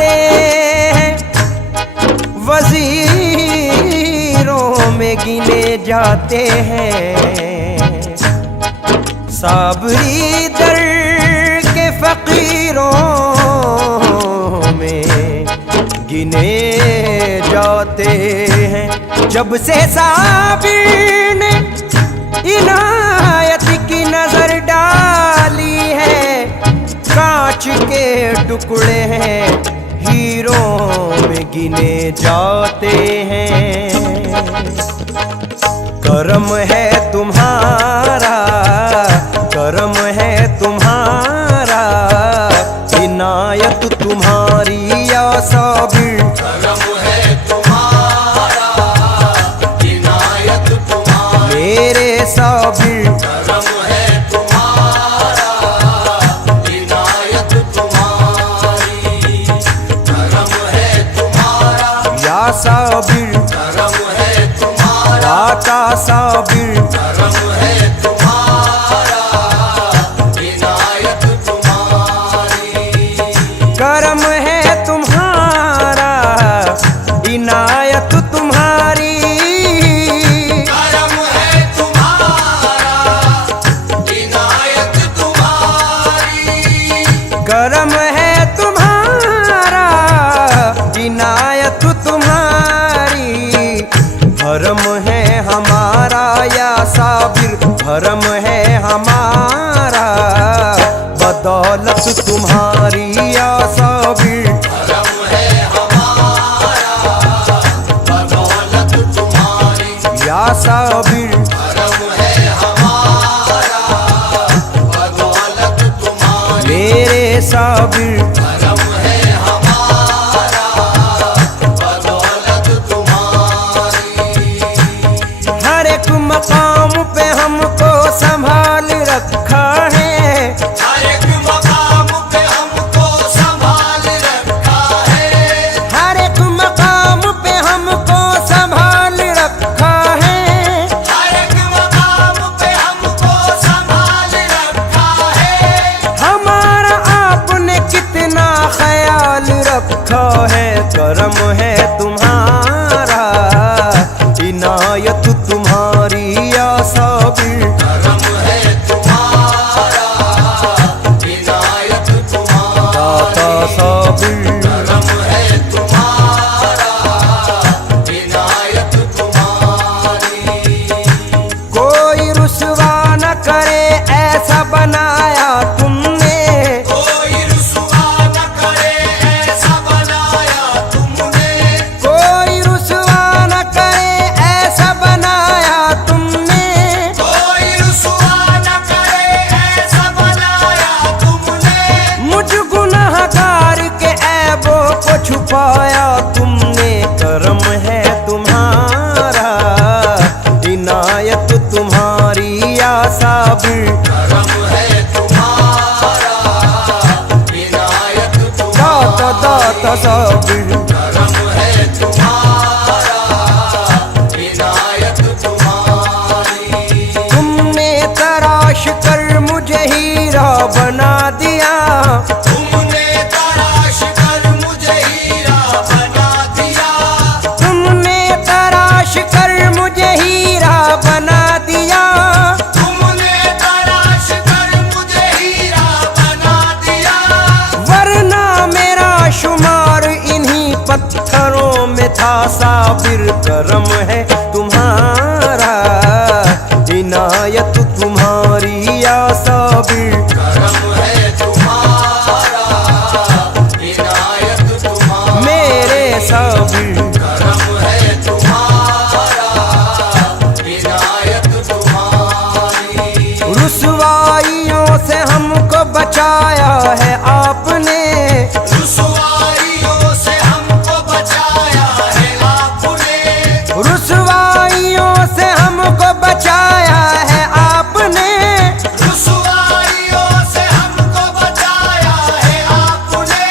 जाते हैं, वजीरों में गिने जाते हैं, साबरी दर के फकीरों में गिने जाते हैं। जब से साबिर ने इनायत की नजर डाली है, कांच के टुकड़े हैं हीरों में गिने जाते हैं। करम है तुम्हारा, करम है तुम्हारा, इनायत तुम्हारी या साबिर। करम है तुम्हारा, इनायत तुम्हारी मेरे साबिर। करम है तुम्हारा, इनायत तुम्हारी। करम है तुम्हारा या साबिर, करम है तुम्हारा, दाता साबिर। करम है तुम्हारा, इनायत तुम्हारी। करम है तुम्हारा, इनायत तुम्हारी। करम है तुम्हारा, इनायत तुम्हारी। करम है तुम्हारा, इनायत तुम्हारी। भरम है हमारा या साबिर, भरम है हमारा, बदौलत तुम्हारी या साबिर। करम है हमारा, बदौलत तुम्हारी। या साबिर। करम है हमारा, बदौलत तुम्हारी। मेरे साबिर। करम है हमारा, बदौलत तुम्हारी। हर एक मकाम पे हमको संभाल रखा है, हर एक मकाम पे हमको संभाल रखा है। हर एक मकाम पे हमको संभाल रखा है। हर एक मकाम पे हमको संभाल रखा है। हमारा आपने कितना ख्याल रखा है। करम है तुम्हारा, इनायत तुम्हारी या साबिर। करम है तुम्हारा, इनायत तुम्हारी। दाता साबिर। करम है तुम्हारा, इनायत तुम्हारी। कोई रुसवा न करे ऐसा बनाया तुमने, कोई रुसवा न करे ऐसा बनाया तुमने। कोई रुसवा न करे ऐसा बनाया तुमने। कोई रुसवा न करे ऐसा बनाया तुमने। मुझ गुनहगार के ऐबों को छुपाया तुमने। करम है तुम्हारा, इनायत तुम्हारी या साबिर। करम है तुम्हारा, इनायत दाता तुम्हारी। दाता साबिर। करम है तुम्हारा, इनायत तुम्हारी। तुमने तराश कर मुझे हीरा बना दिया, तुमने तराश कर मुझे हीरा बना दिया। तुमने तराश कर मुझे हीरा बना दिया। तुमने तराश कर मुझे हीरा बना दिया। वरना मेरा शुमार इन्हीं पत्थरों में था साबिर। करम है तुम्हारा, इनायत तुम्हारी या साबिर। करम है तुम्हारा, इनायत तुम्हारी। मेरे साबिर। करम है तुम्हारा, इनायत तुम्हारी। रुसवाइयों से हमको बचाया है आपने, रुसवाइयों से हमको बचाया है आपने। रुसवाइयों से हमको बचाया है आपने। रुसवाइयों से हमको बचाया है आपने।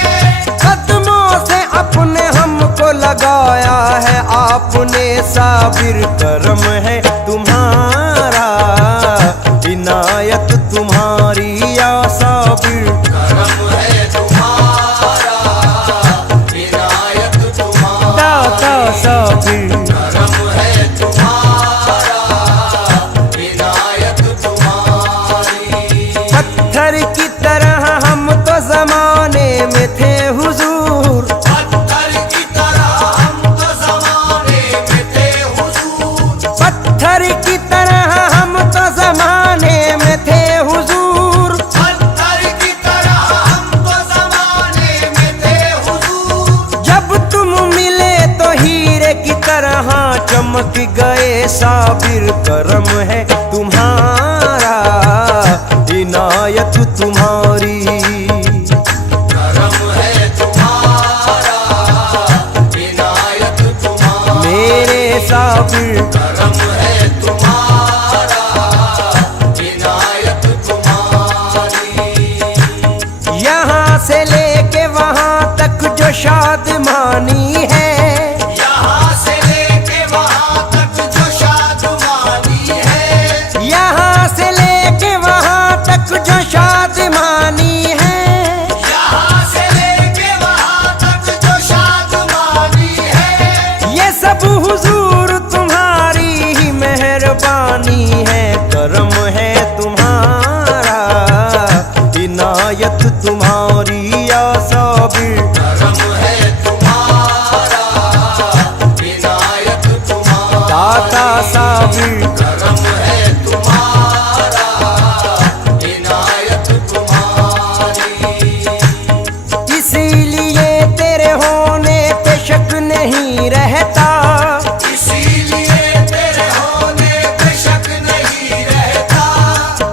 कदमों से अपने हमको लगाया है आपने। साबिर करम है तुम्हारा, इनायत तुम्हारी या साबिर। करम है तुम्हारा, चमक गए साबिर, करम है तुम्हारा, इनायत तुम्हारी। करम है तुम्हारा, इनायत तुम्हारी। मेरे साबिर करम है तुम्हारा, इनायत तुम्हारी। यहाँ से लेके वहाँ तक जो शादमानी है, यहाँ से लेके वहाँ तक जो शादमानी है, यहाँ से लेके वहाँ तक जो शादमानी है, यहाँ से लेके वहाँ तक जो शादमानी है, ये सब हुजूर तुम्हारी ही मेहरबानी है। करम है तुम्हारा, इनायत तुम्हारी या साबिर। करम है तुम्हारा, इनायत तुम्हारी। दाता साबिर करम है तुम्हारा, इनायत तुम्हारी। इसीलिए तेरे होने पे शक नहीं रहता, इसीलिए तेरे होने पे शक नहीं रहता,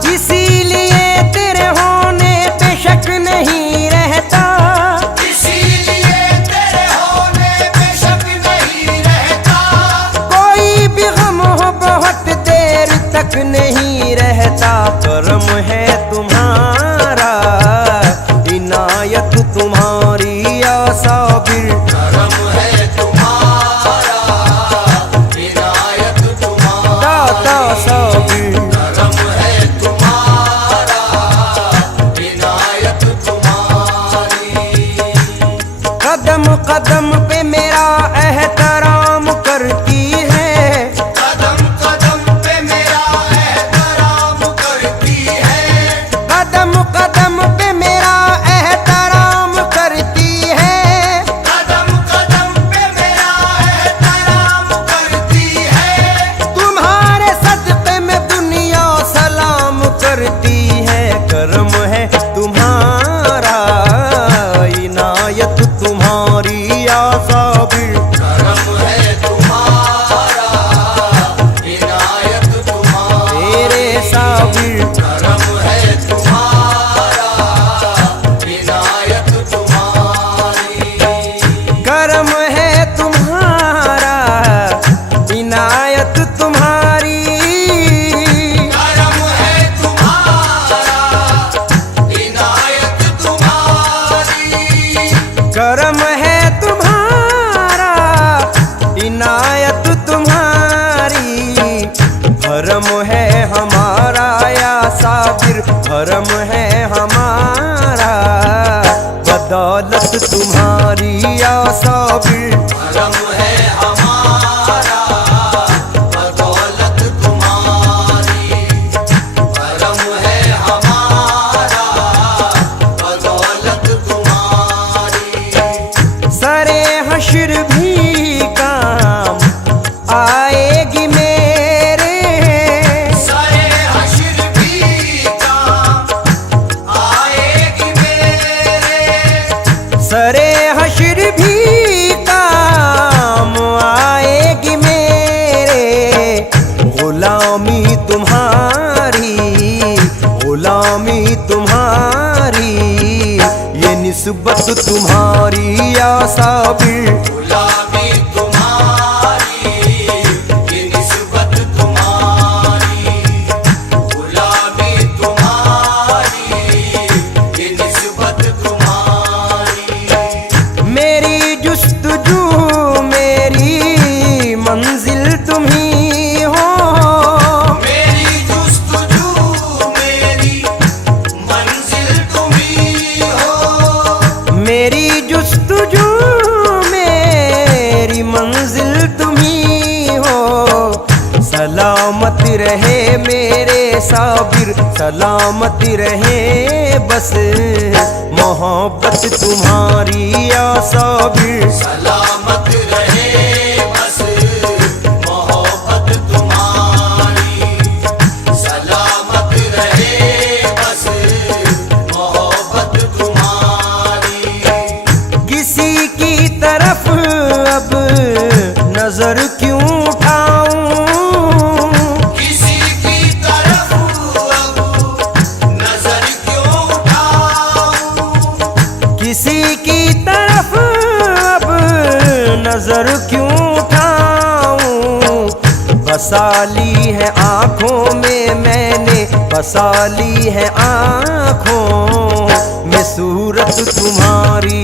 इसीलिए तेरे होने पे शक नहीं रहता। इसीलिए तेरे होने पे शक नहीं रहता। कोई भी गम हो बहुत देर तक नहीं रहता। करम है तुम्हारा, इनायत तुम्हारी या साबिर। करम है तुम्हारा, इनायत तुम्हारी। दाता साबिर करम है तुम्हारा, इनायत तुम्हारी। कदम कदम पे मेरा एहतराम करती है, कदम कदम पे मेरा एहतराम करती है, कदम कदम पे मेरा एहतराम करती है। कदम कदम पे मेरा एहतराम करती है। तुम्हारे सदक़े में दुनिया सलाम करती है। करम है तुम्हारा, इनायत तुम्हारी या साबिर। करम है तुम्हारा, इनायत तुम्हारी। तेरे साबिर करम है तुम्हारा, इनायत तुम्हारी। करम है तुम्हारा, इनायत तुम्हारी। करम है तुम्हारा, इनायत तुम्हारी। करम है तुम्हारा, इनायत तुम्हारी। भरम है हमारा या साबिर, भरम है हमारा, बदौलत तुम्हारी या साबिर। करम है हमारा, बदौलत तुम्हारी। करम है हमारा, बदौलत तुम्हारी। सरे हश्र भी काम आएगी मेरे, सरे हश्र भी काम आएगी मेरे। सरे हश्र भी काम आएगी मेरे। गुलामी तुम्हारी, गुलामी तुम्हारी, ये निस्बत तुम्हारी या साबिर। गुलामी तुम्हारी, ये निस्बत तुम्हारी। गुलामी तुम्हारी, ये निस्बत तुम्हारी। मेरी जुस्तजू मेरी मंजिल तुम्ही हो, मेरी जुस्तजू मेरी मंजिल तुम्ही हो। मेरी जुस्तजू मेरी मंजिल तुम्ही हो। सलामत रहे मेरे साबिर, सलामत रहे बस मोहब्बत तुम्हारी या साबिर। सलामत रहे बस मोहब्बत तुम्हारी। सलामत रहे बस मोहब्बत तुम्हारी। किसी की तरफ अब नजर क्यों उठा नजर क्यों उठाऊं, बसा ली है आंखों में मैंने, बसा ली है आंखों में सूरत तुम्हारी।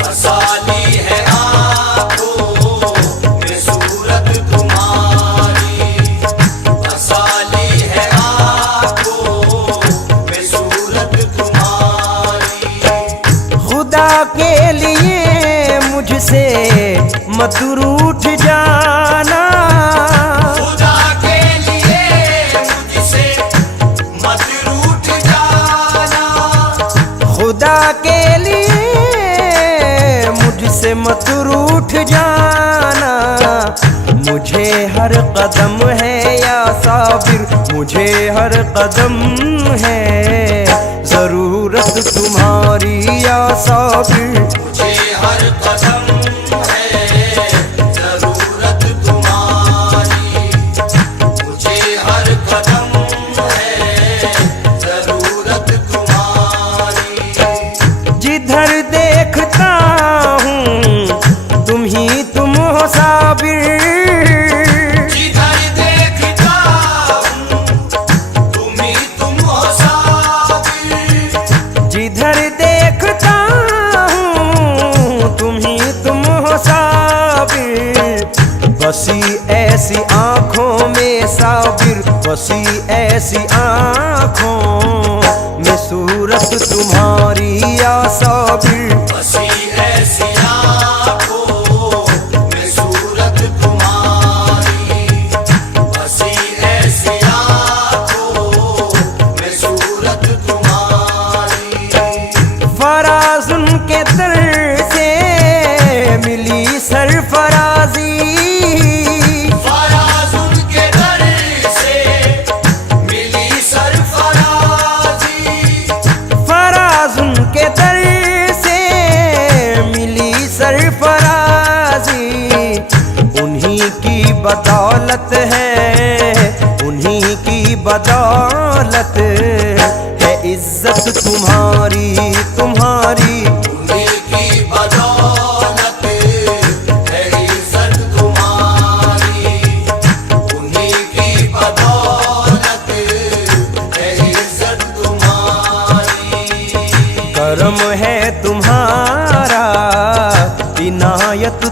बसा ली है आँखों में सूरत तुम्हारी, बसा ली है आँखों में सूरत तुम्हारी। खुदा के लिए मुझसे मत रूठ जाना, खुदा के लिए मुझसे मत रूठ जाना, खुदा के लिए मुझसे मत रूठ जाना। मुझे हर कदम है या साबिर, मुझे हर कदम है जरूरत तुम्हारी या साबिर। मुझे हर कदम है जरूरत तुम्हारी, मुझे हर कदम है जरूरत तुम्हारी। जिधर देखता हूँ तुम ही तुम हो साबिर, जिधर देखता हूँ तुम ही तुम हो साबिर, जिधर देखता हूँ तुम ही तुम हो साबिर। बसी ऐसी आँखों में साबिर, बसी ऐसी आँखों में सूरत तुम्हारी या साबिर। बसी ऐसी आँखों में सूरत तुम्हारी, बसी ऐसी आँखों में सूरत तुम्हारी। फराज उनके दर से मिली सरफराजी, फराज उनके दर से मिली सरफराजी, फराज उनके दर से मिली सरफराजी। उन्हीं की बदौलत है, उन्हीं की बदौलत है इज्जत तुम्हारी तुम्हारी। उन्हीं की बदौलत है इज्जत तुम्हारी, उन्हीं की बदौलत है इज्जत तुम्हारी। करम है तुम्हारा, इनायत